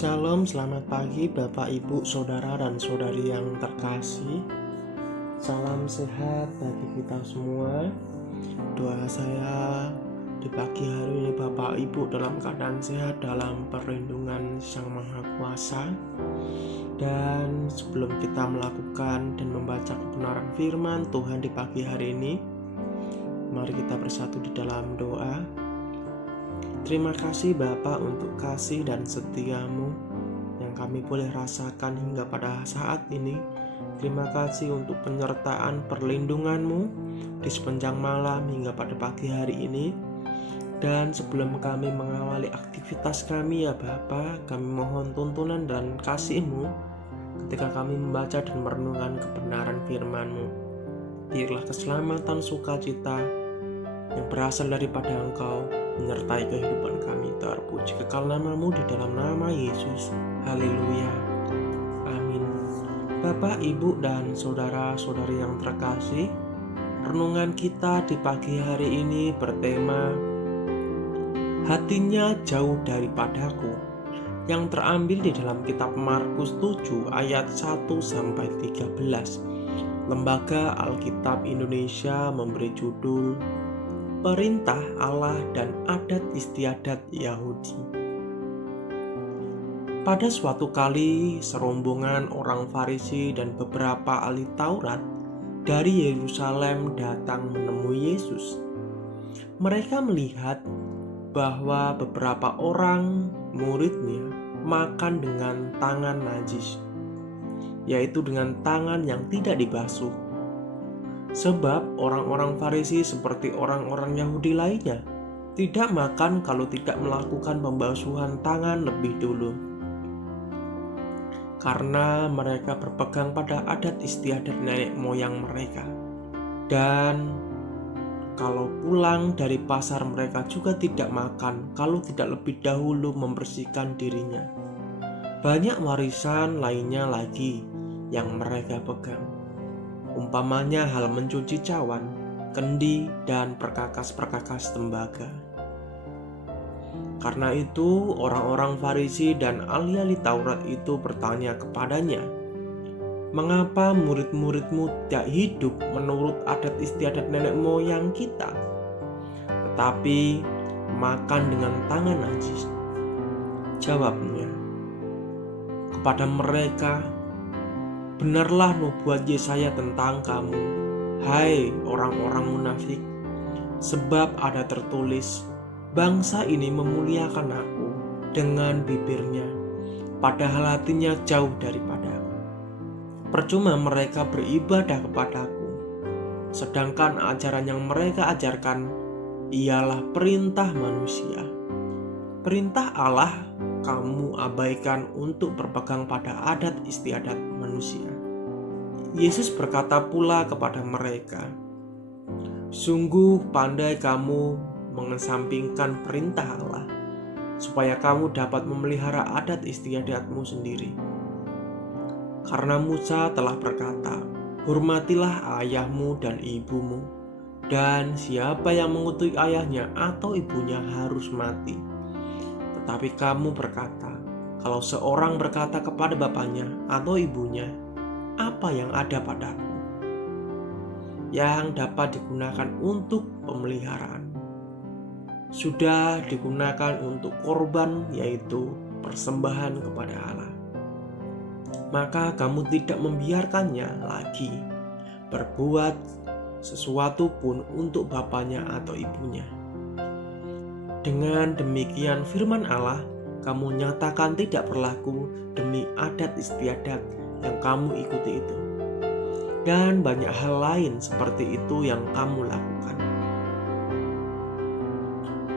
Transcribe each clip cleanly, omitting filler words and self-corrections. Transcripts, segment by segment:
Shalom, selamat pagi Bapak, Ibu, Saudara, dan Saudari yang terkasih. Salam sehat bagi kita semua. Doa saya di pagi hari ini Bapak Ibu dalam keadaan sehat dalam perlindungan Sang Maha Kuasa. Dan sebelum kita melakukan dan membaca kebenaran firman Tuhan di pagi hari ini, mari kita bersatu di dalam doa. Terima kasih Bapa untuk kasih dan setia-Mu yang kami boleh rasakan hingga pada saat ini. Terima kasih untuk penyertaan perlindungan-Mu di sepanjang malam hingga pada pagi hari ini. Dan sebelum kami mengawali aktivitas kami ya Bapa, kami mohon tuntunan dan kasih-Mu ketika kami membaca dan merenungkan kebenaran firman-Mu. Biarlah keselamatan sukacita yang berasal daripada Engkau menyertai kehidupan kami. Terpuji kekal nama-Mu di dalam nama Yesus. Haleluya. Amin. Bapak, Ibu, dan saudara-saudari yang terkasih, renungan kita di pagi hari ini bertema Hatinya Jauh Daripadaku, yang terambil di dalam kitab Markus 7 ayat 1-13. Lembaga Alkitab Indonesia memberi judul Perintah Allah dan Adat Istiadat Yahudi. Pada suatu kali, serombongan orang Farisi dan beberapa ahli Taurat dari Yerusalem datang menemui Yesus. Mereka melihat bahwa beberapa orang muridnya makan dengan tangan najis, yaitu dengan tangan yang tidak dibasuh. Sebab orang-orang Farisi seperti orang-orang Yahudi lainnya tidak makan kalau tidak melakukan pembasuhan tangan lebih dulu, karena mereka berpegang pada adat istiadat nenek moyang mereka. Dan kalau pulang dari pasar mereka juga tidak makan kalau tidak lebih dahulu membersihkan dirinya. Banyak warisan lainnya lagi yang mereka pegang, umpamanya hal mencuci cawan, kendi, dan perkakas-perkakas tembaga. Karena itu orang-orang Farisi dan ahli-ahli Taurat itu bertanya kepadanya, "Mengapa murid-muridmu tidak hidup menurut adat istiadat nenek moyang kita, tetapi makan dengan tangan najis?" Jawabnya kepada mereka, "Benarlah nubuat Yesaya tentang kamu, hai orang-orang munafik. Sebab ada tertulis, bangsa ini memuliakan aku dengan bibirnya, padahal hatinya jauh daripadaku. Percuma mereka beribadah kepadaku, sedangkan ajaran yang mereka ajarkan ialah perintah manusia. Perintah Allah kamu abaikan untuk berpegang pada adat istiadat manusia." Yesus berkata pula kepada mereka, "Sungguh pandai kamu mengesampingkan perintah Allah, supaya kamu dapat memelihara adat istiadatmu sendiri. Karena Musa telah berkata, hormatilah ayahmu dan ibumu, dan siapa yang mengutuk ayahnya atau ibunya harus mati. Tetapi kamu berkata, kalau seorang berkata kepada bapaknya atau ibunya, apa yang ada padaku, yang dapat digunakan untuk pemeliharaan, sudah digunakan untuk korban, yaitu persembahan kepada Allah. Maka kamu tidak membiarkannya lagi berbuat sesuatu pun untuk bapaknya atau ibunya. Dengan demikian firman Allah kamu nyatakan tidak berlaku demi adat istiadat yang kamu ikuti itu. Dan banyak hal lain seperti itu yang kamu lakukan."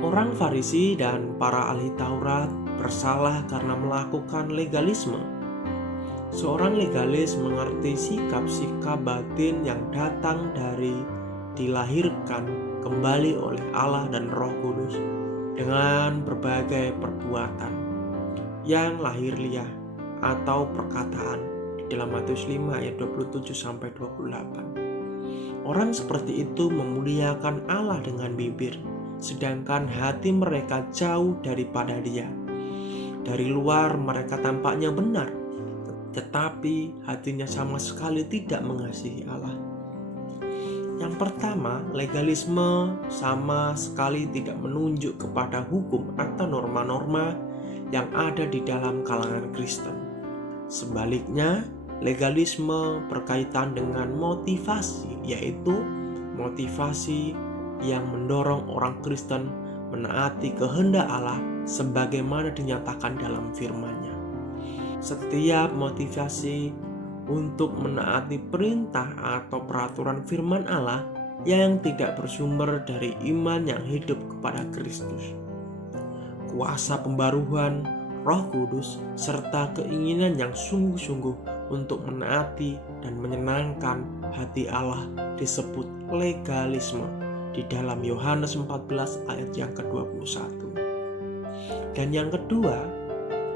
Orang Farisi dan para ahli Taurat bersalah karena melakukan legalisme. Seorang legalis mengerti sikap-sikap batin yang datang dari dilahirkan kembali oleh Allah dan Roh Kudus dengan berbagai perbuatan yang lahiriah atau perkataan dalam Matius 5 ayat 27-28. Orang seperti itu memuliakan Allah dengan bibir, sedangkan hati mereka jauh daripada Dia. Dari luar mereka tampaknya benar, tetapi hatinya sama sekali tidak mengasihi Allah. Yang pertama, legalisme sama sekali tidak menunjuk kepada hukum atau norma-norma yang ada di dalam kalangan Kristen. Sebaliknya, legalisme berkaitan dengan motivasi, yaitu motivasi yang mendorong orang Kristen menaati kehendak Allah sebagaimana dinyatakan dalam firman-Nya. Setiap motivasi untuk menaati perintah atau peraturan firman Allah yang tidak bersumber dari iman yang hidup kepada Kristus, kuasa pembaruan Roh Kudus, serta keinginan yang sungguh-sungguh untuk menaati dan menyenangkan hati Allah disebut legalisme di dalam Yohanes 14 ayat yang ke-21. Dan yang kedua,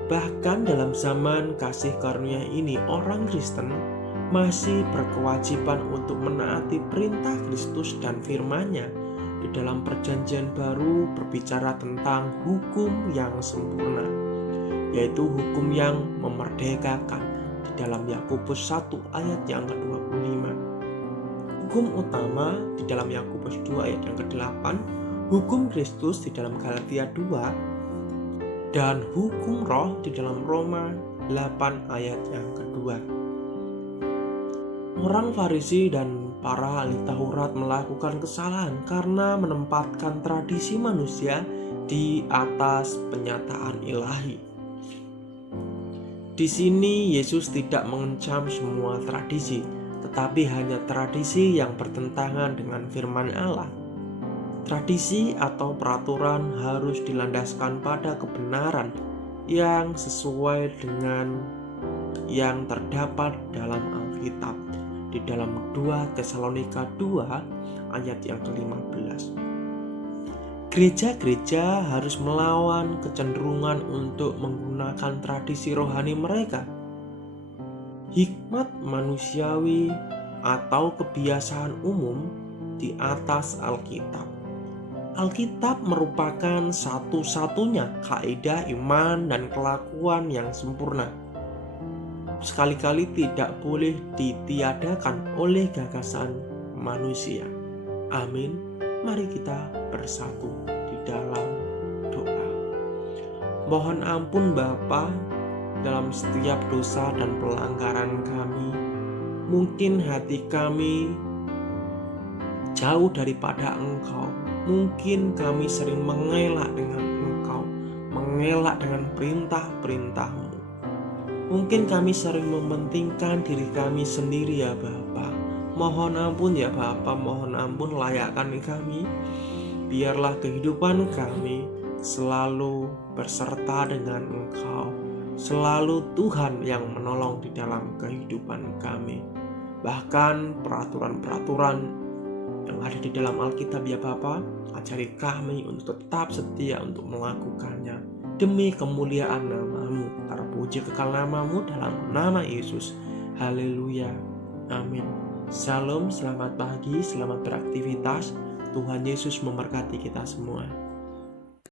bahkan dalam zaman kasih karunia ini, orang Kristen masih berkewajiban untuk menaati perintah Kristus dan firman-Nya. Di dalam perjanjian baru berbicara tentang hukum yang sempurna, yaitu hukum yang memerdekakan di dalam Yakobus 1 ayat yang ke-25. Hukum utama di dalam Yakobus 2 ayat yang ke-8, hukum Kristus di dalam Galatia 2, dan hukum roh di dalam Roma 8 ayat yang kedua. Orang Farisi dan para ahli Taurat melakukan kesalahan karena menempatkan tradisi manusia di atas penyataan ilahi. Di sini Yesus tidak mengecam semua tradisi, tetapi hanya tradisi yang bertentangan dengan firman Allah. Tradisi atau peraturan harus dilandaskan pada kebenaran yang sesuai dengan yang terdapat dalam Alkitab di dalam 2 Tesalonika 2 ayat yang ke-15. Gereja-gereja harus melawan kecenderungan untuk menggunakan tradisi rohani mereka, hikmat manusiawi atau kebiasaan umum di atas Alkitab. Alkitab merupakan satu-satunya kaidah iman dan kelakuan yang sempurna. Sekali-kali tidak boleh ditiadakan oleh gagasan manusia. Amin. Mari kita bersatu di dalam doa. Mohon ampun Bapa dalam setiap dosa dan pelanggaran kami. Mungkin hati kami jauh daripada Engkau. Mungkin kami sering mengelak dengan Engkau, mengelak dengan perintah-perintah-Mu. Mungkin kami sering mementingkan diri kami sendiri ya Bapa. Mohon ampun ya Bapa, mohon ampun, layakkan kami. Biarlah kehidupan kami selalu berserta dengan Engkau. Selalu Tuhan yang menolong di dalam kehidupan kami. Bahkan peraturan-peraturan yang ada di dalam Alkitab ya Bapa, ajari kami untuk tetap setia untuk melakukannya. Demi kemuliaan nama-Mu, terpuji kekal nama-Mu dalam nama Yesus. Haleluya. Amin. Shalom, selamat pagi, selamat beraktivitas. Tuhan Yesus memberkati kita semua.